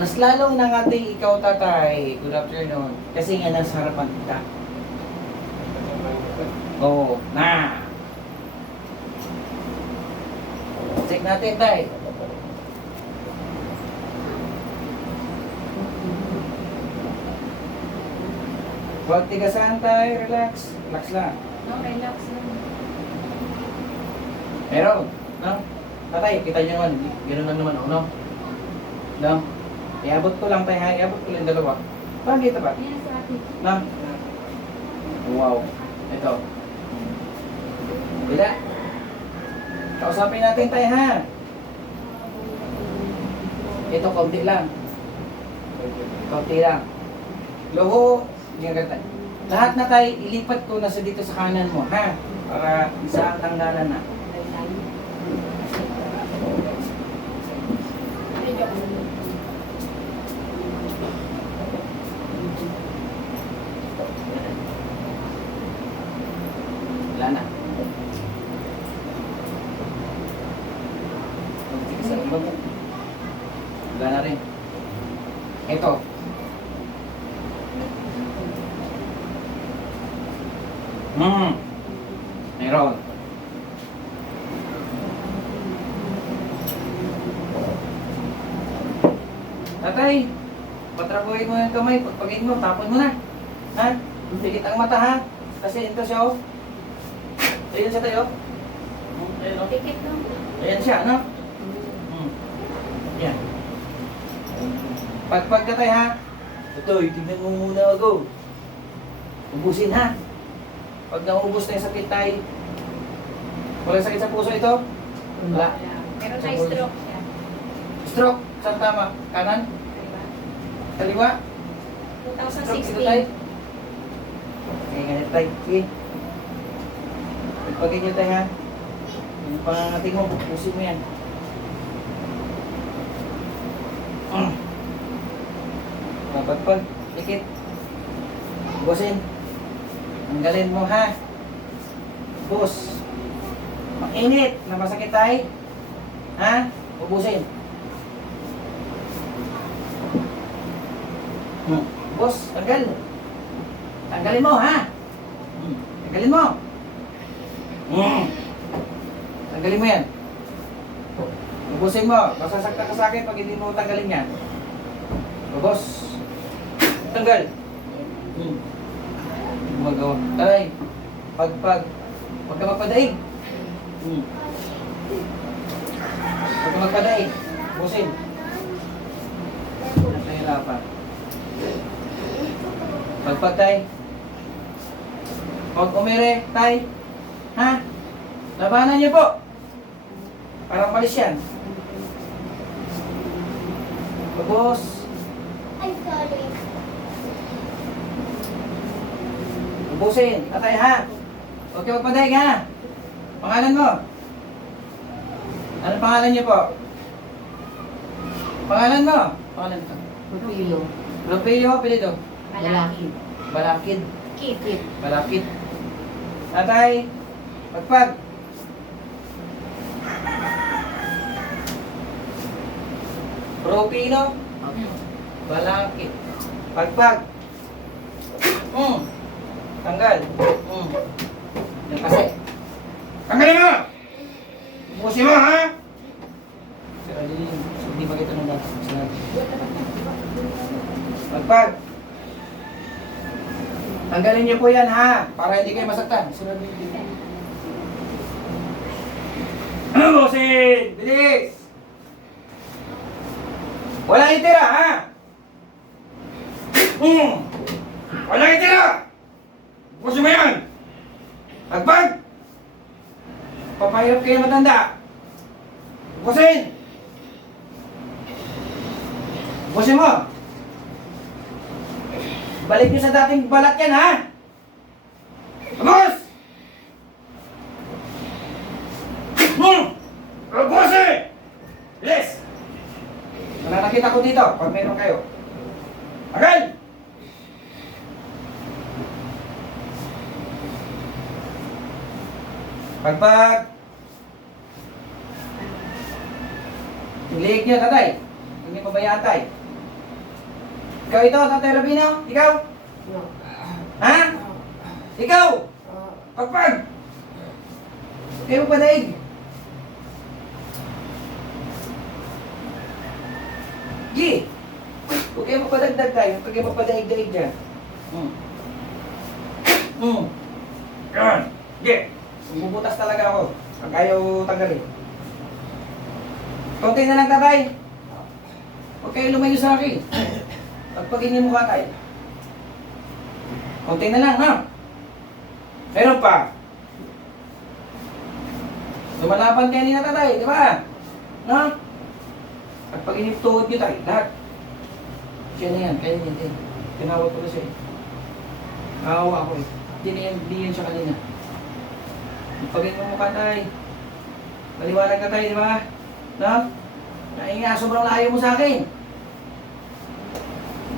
Mas lalong nangating ikaw, tatay. Good afternoon. Kasi nga nasa harapan kita. Oo, na. Check natin, tay. Huwag tigasan, tay. Relax. Relax lang. No, relax lang. Meron. No? Tatay, kita nyo naman. Ganoon lang naman ako, no? No? Iabot ko lang, tay, ha? Iabot ko lang dalawa. Parang dito ba? Yan sa atin. No? Wow. Ito. Bila. Kausapin natin, tay, ha? Ito, konti lang. Konti lang. Loho. Yan ka, tay. Lahat na, tay, ilipat ko na sa dito sa kanan mo, ha? Para isa ang tanggalan na. Wala na. Sa iba mo. Wala na rin. Ito. Meron. Tatay, patrapuhin mo yung kamay, pagpagin mo, tapon mo na. Ha? Pikit ang mata, ha? Kasi ito siya, oh. Ayan siya tayo. Ayan, oh. Tikit lang. Ayan siya, no? Yan. Pagpag ka tayo, ha? Ito, tignan mo muna ako. Ubusin, ha? Pag naubos na yung sakit tayo, walang sakit sa puso ito? Wala. Pero tayo stroke siya. Stroke, saan tama? Kanan? Diba? Kaliwa? Stroke, dito tayo. 2016. Okay, ganito tayo. Sige. Pagpagin nyo tayo, ha? Yung pangangating mo, pusin mo yan. Pagpag, ikit. Busin. Tanggalin mo, ha? Bus. Mainit na masakit tayo. Ha? Ubusin. Bus, tanggal. Tanggalin mo, ha? Tanggalin mo. Tanggalin mo yan. Ubusin mo. Masasakta ka sa akin pag hindi mo tanggalin yan. Ubos. Tanggal. Gumagawa. Taray. Pagpag. Huwag ka magpadaig. Huwag ka magpadaig. Busin. Nahirapan. Pagpag, tay. Huwag umire, tay. Ha? Labanan niyo po. Para malis yan. Ubos. I'm sorry. Ubusin. Atay, ha? Huwag ka magpadaig, ha? Pangalan mo? Ano pangalan niyo po? Pangalan mo? Pangalan ko. Rupilo. Rupilio, apelido? Malakid. Balakid. Kit. Balakid. Tatay, pagpag. Rupino, balakid. Pagpag. Tanggal. Yan kasi. Tanggalin mo! Ubusin mo, ha? Sir Adeline, hindi ba kita nung dati? Pagpag. Tanggalin niyo po yan, ha? Para hindi kayo masaktan. Sir Adeline. Ubusin! Bilis! Walang itira, ha? Walang itira! Ubusin mo yan! Pagpag! Papahirap kayo matanda! Ubusin! Ubusin mo! Balik niyo sa dating balat yan, ha? Ubus! Ubusin! Bilis! Wala nakita ko dito pag meron kayo. Agal! Pagpag! Liig niyo, tatay. Hindi pabayaan, tay. Ikaw ito, Tatay Rabino? Ikaw? No. Ha? Ikaw? Ah, Pagpag! Kayo pa daig. Gi! Huwag kayo mapadagdag tayo. Huwag kayo mapadaig-daig dyan. Yan. Gi! Bubutas talaga ako. Pag ayaw tanggalin. Konti na lang, tatay. Huwag kayo lumayo sa akin. Pagpagin niyo mukha tayo. Konti na lang, ha? Meron pa. Lumalaban kayo ni tatay, di ba? No? At pag iniptuhod nyo tayo, lahat. Siya na yan, kaya niya din. Tinawag ko na siya eh. Nakawa ako eh. Hindi yan siya kanina. Pagin mo mukha tayo. Maliwanag na tayo, di ba? No? Nainga, sobrang layo mo sa akin.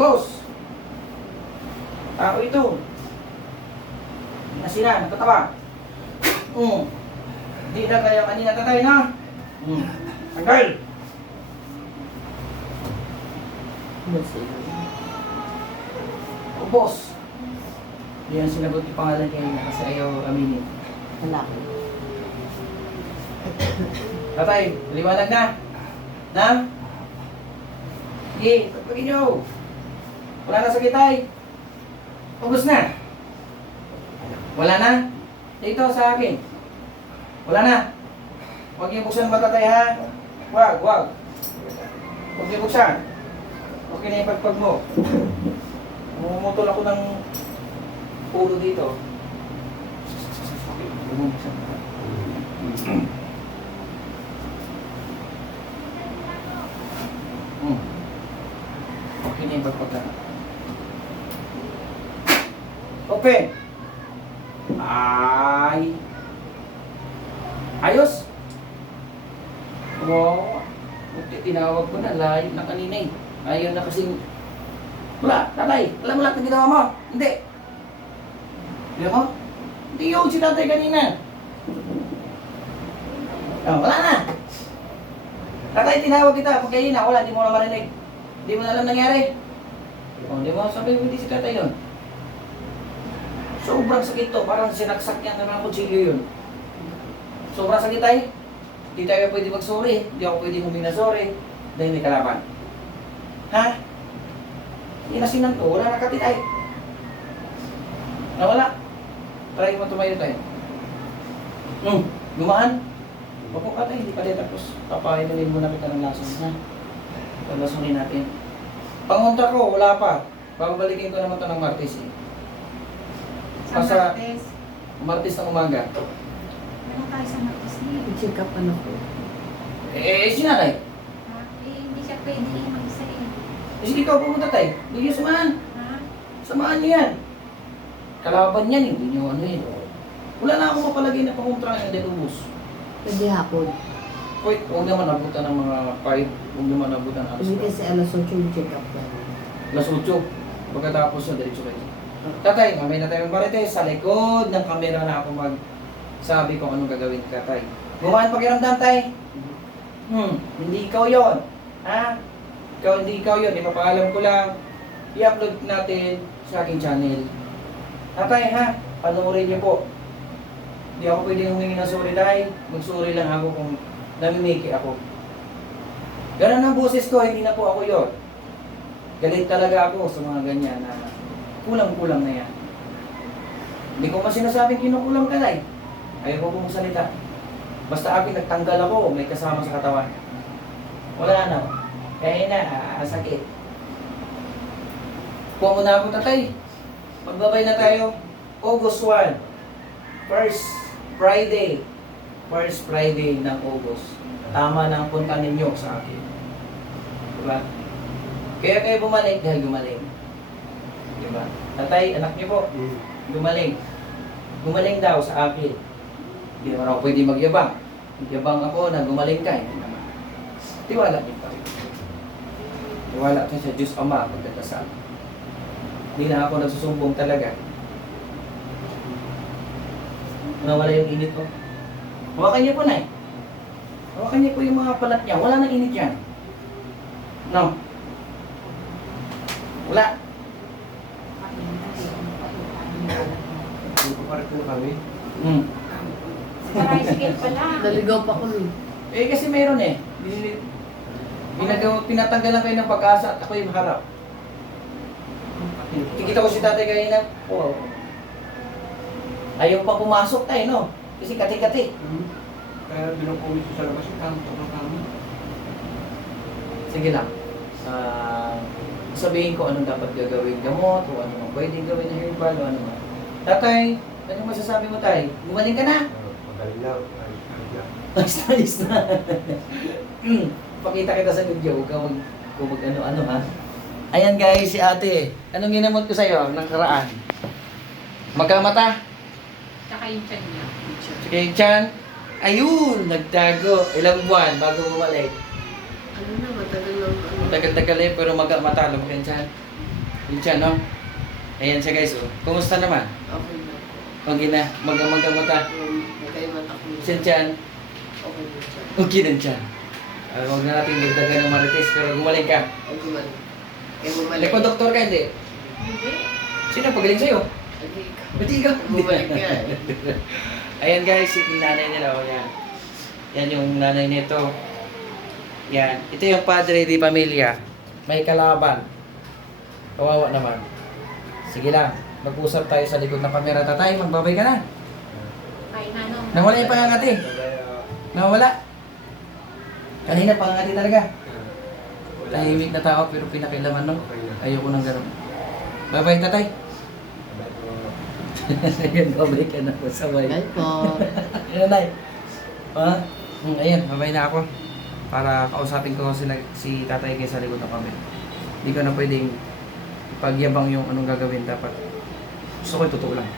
Boss! Tao ito. Hindi na sila, nagtatawa. Hindi na kaya kanina tatay na. Tanggal! Boss! Hindi yan sinagot yung pangalan kanina kasi ayaw aminin. lalaki. Tatay, liwanag na. Na? Sige, pagpagin nyo. Wala na sakit tay. Ubus na. Wala na? Dito sa akin. Wala na. Huwag niyo buksan ang mata tay ha. Huwag. Huwag niyo buksan. Okay na yung pagpag mo. Mumutol ako ng ulo dito. Okay, bumuksan. Okay na yung pagpag. Open. Ay. Ayos. Wow. Buti tinawag ko na. Layo na kanina eh. Ayaw na kasing... Wala, tatay. Alam mo lahat ang ginawa mo. Hindi. Alam mo? Hindi yun si tatay kanina. Oh, wala na. Tatay, tinawag kita. Pag kanina, wala. Di mo na marinig. Di mo na alam nangyari. Oh, di mo sabi mo hindi si tatay yun. Sobrang sakit to, parang sinaksak niya ng kutsilyo yun. Sobrang sakit tayo. Hindi tayo pwede mag-sorry. Hindi ako pwede humingi na sorry. Dahil may kalaban. Ha? Inasinan to, wala na kapit ay. Nawala. Try mo tumayo tayo. Gumaan. Opo ka tayo, hindi pa din tapos. Papainunin muna kita ng lason, ha? Paglasonin natin. Pangunta ko, wala pa. Babalikin ko naman ito ng Martes eh. Sa Basta- Martes. Martes ng umaga. Ano tayo sa Martes niya? I-check up ano ko. Sinanay. Ha? Eh, hindi siya pwede mag-isa eh. Sige, ikaw pumunta tayo. Hindi niyo samahan. Ha? Samahan niyo yan. Kalaban yan, hindi niyo ano yun. Wala na akong mapalagay na pangontra niya dahil ubus. Pwede hapon. Wait, huwag naman abutan ng mga 5. Huwag naman abutan ng alas Hindi 4. kasi alas 8 yung check up na. Alas 8. Pagkatapos yun, diretso kayo. Tatay, mamay na tayo magmarites. Sa likod ng kamera na ako magsabi kung anong gagawin ka, tay. Gumaan pakiramdam, tay. Hindi ikaw yon, ha? Hindi ikaw yun. Ipapaalam ko lang. I-upload natin sa aking channel. Tatay, ha? Panoorin niyo po. Hindi ako pwede humingi ng sorry, tay. Mag-sorry lang ako kung namimiki ako. Ganun ang boses ko, hindi na po ako yon. Galit talaga ako sa mga ganyan na kulang-kulang na yan. Hindi ko man sinasabing kinukulang ka, tay. Ayaw ko pong salita. Basta akin nagtanggal ako, may kasama sa katawan. Wala na. Kaya na, sakit. Kuha mo na ako, tatay. Magbabay na tayo. August 1. First Friday. First Friday ng August. Tama na ang punta ninyo sa akin. Diba? Kaya kayo bumalik dahil gumaling. Diba? Tatay, anak niyo po. Gumaling. Gumaling daw sa akin. Hindi naman ako pwede magyabang. Magyabang ako na gumaling ka. Hindi naman. Tiwala niyo pa rin. Tiwala niyo sa Diyos Ama pagkakasal. Hindi na ako nagsusumbong talaga. Nawala yung init ko. Hawakan niyo po na eh. Hawakan niyo po yung mga palat niya. Wala nang init yan. No. Wala. Hindi pa parang na kami. Hmm. Sa tricycle pala. Naligaw pa ko eh. Eh kasi meron eh. Pinatanggalan kayo ng pag-asa at ako yung harap. Kikita ko si tatay kanina. Oh. Ayaw pa pumasok tayo, no? Kasi kati-kati. Kaya binukumit ko sa labas yung kanto ng kami. Sige lang. Sabihin ko anong dapat gagawin gamot o ano mang pwedeng gawin na herbal o ano man. Tatay, anong masasabi mo tay? Gumaling ka na? Magaling lang. Ayos na, ayos na. Pakita kita sa video, huwag ka mag ano-ano ha. Ayan guys, si ate. Anong ginamot ko sa'yo ng karaan? Magkamata? Tsaka yung tiyan niya. Sige, Chan. Ayun, nagtago. Ilang buwan bago bumalik. Ano na, matagal lang. Tagal-tagal eh, pero magkamata. Alam mo yung Chan? Yung Chan, no? Ayan siya guys, oh. Kumusta naman? Okay na. Okay na, magkamata. Magkay mata ko. Si Chan, Okay na siya. okay na Chan. Huwag na natin dagdagan ng marites, pero gumaling ka. Ay, gumaling. Eh, bumalik. Nagpa-doktor ka, hindi? Hindi. Sino pagaling sa'yo? Hindi ka. Ba't ikaw? Bumalik ka eh. Ayan guys, yung nanay nila, oh, yan. Yan yung nanay nito. Yan. Ito yung padre di pamilya. May kalaban. Kawawa naman. Sige lang. Mag-usap tayo sa likod ng kamera. Tatay, magbabay ka na. Kay nanong. Nawala yung pangangati. Nawala. Kanina pangangati talaga. Tahimik na tao pero pinakilaman no. Ayoko nang gano'n. Bye-bye tatay. Ayan, babay ka na po sabay. Bye po. Ayan, Nay. Ha? Ayan, babay na ako. Para kausapin ko si tatay kayo sa likod ng kami. Hindi ko na pwedeng pagyabang yung anong gagawin dapat. Gusto ko yung totoo lang.